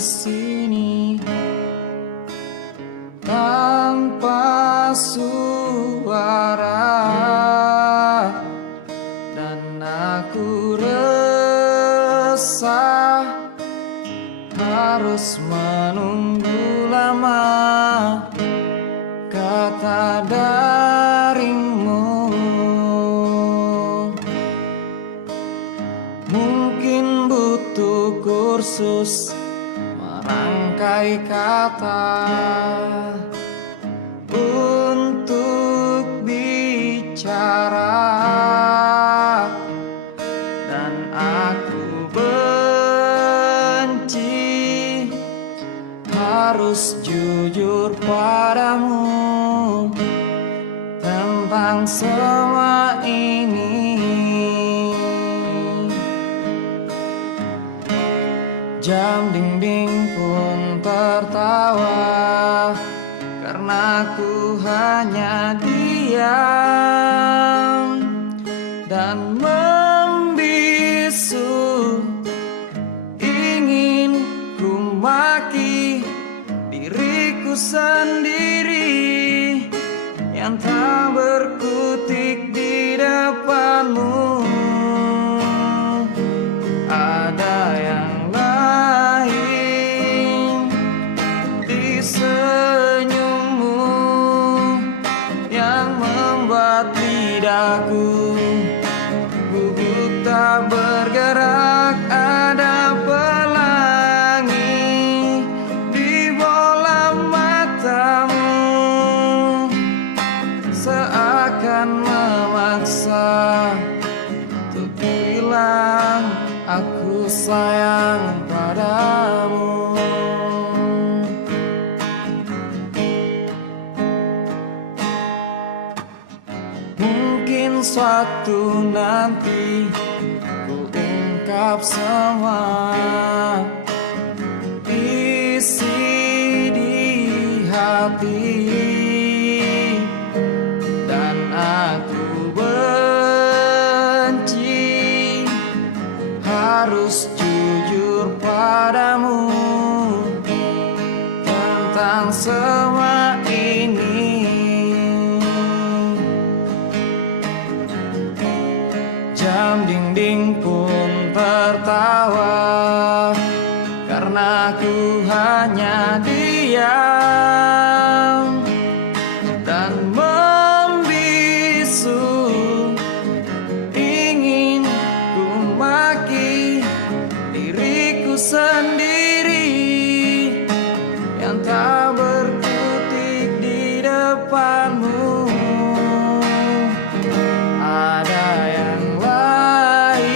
sini tanpa suara, dan aku resah harus menunggu lama kata darimu. Mungkin butuh kursus merangkai kata untuk bicara, dan aku benci harus jujur padamu tentang semua ini. Jam dinding pun tertawa karena ku hanya diam dan membisu. Ingin ku maki diriku sendiri yang tak berkutik di depanmu. Ada yang lain di senyummu yang membuat lidahku gugup tak bergerak. Ada pelangi di bola matamu, seakan memaksa untuk bilang aku sayang padamu. Mungkin suatu nanti ku ungkap semua isi di hati, dan aku benci harus jujur padamu tentang semua ini. Jam dinding pun tertawa karena ku hanya diam dan membisu. Ingin ku maki diriku sendiri yang tak berkutik di depanmu. Ada yang lain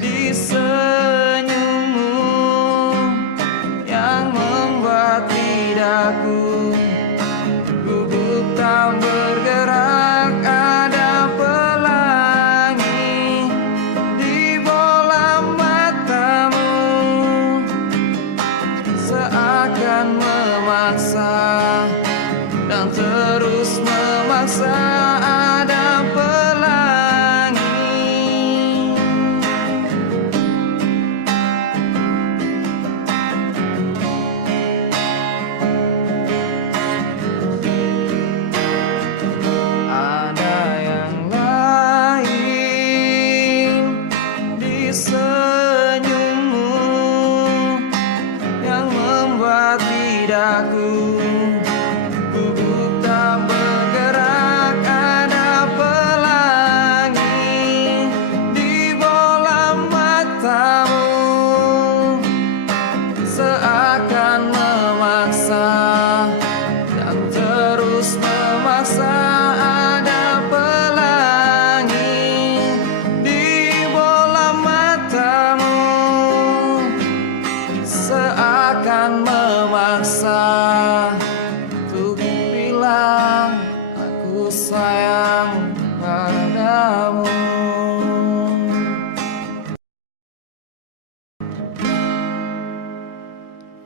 di senyummu yang membuat lidahku gugup tak bergerak. Ada pelangi di bola matamu, seakan memaksa dan terus memaksa. Ada pelangi ada yang lain di senyummu yang membuat lidahku gugup tak bergerak. Ada pelangi di bola matamu, seakan memaksa dan terus memaksa. Ada pelangi di bola matamu, seakan memaksa